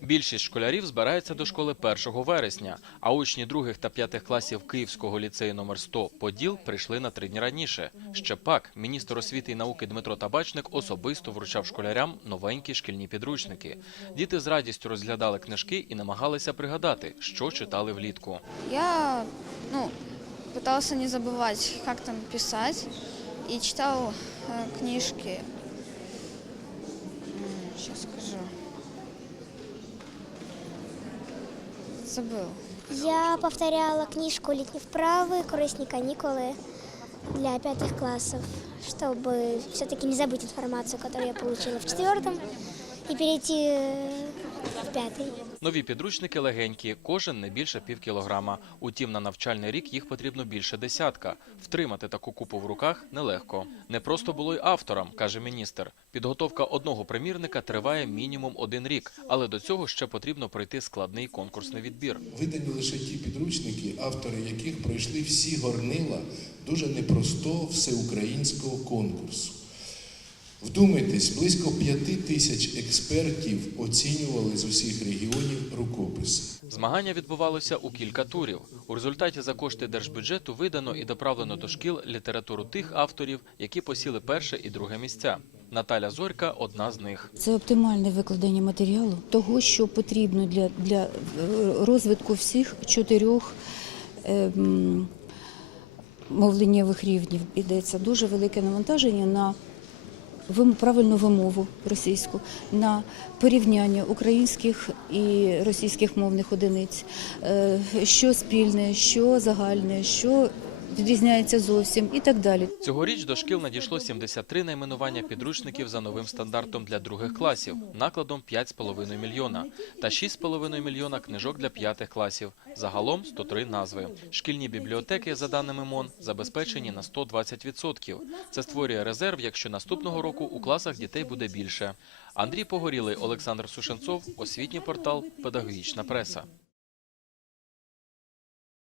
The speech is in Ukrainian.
Більшість школярів збирається до школи 1 вересня, а учні других та п'ятих класів Київського ліцею номер 100 Поділ прийшли на три дні раніше. Ще пак міністр освіти і науки Дмитро Табачник особисто вручав школярям новенькі шкільні підручники. Діти з радістю розглядали книжки і намагалися пригадати, що читали влітку. Я ну, пытался не забывать, как там писать, и читал э, книжки. Сейчас скажу. Забыл. Я повторяла книжку «Літні вправи», «Корисні канікули» для пятых классов, чтобы все-таки не забыть информацию, которую я получила в четвертом, и перейти Нові підручники легенькі, кожен не більше пів кілограма. Утім, на навчальний рік їх потрібно більше десятка. Втримати таку купу в руках нелегко. Не просто було й авторам, каже міністр. Підготовка одного примірника триває мінімум один рік, але до цього ще потрібно пройти складний конкурсний відбір. Видані лише ті підручники, автори яких пройшли всі горнила дуже непростого всеукраїнського конкурсу. Вдумайтесь, близько п'яти тисяч експертів оцінювали з усіх регіонів рукописи. Змагання відбувалося у кілька турів. У результаті за кошти держбюджету видано і доправлено до шкіл літературу тих авторів, які посіли перше і друге місця. Наталя Зорька одна з них. Це оптимальне викладення матеріалу, того, що потрібно для, для е, розвитку всіх чотирьох ем, мовленнєвих рівнів. Йдеться дуже велике навантаження на правильну вимову російську, на порівняння українських і російських мовних одиниць, е, що спільне, що загальне, що відрізняється зовсім і так далі. Цьогоріч до шкіл надійшло 73 найменування підручників за новим стандартом для других класів, накладом 5,5 мільйона, та 6,5 мільйона книжок для п'ятих класів. Загалом 103 назви. Шкільні бібліотеки, за даними МОН, забезпечені на 120%. Це створює резерв, якщо наступного року у класах дітей буде більше. Андрій Погорілий, Олександр Сушенцов, освітній портал, педагогічна преса.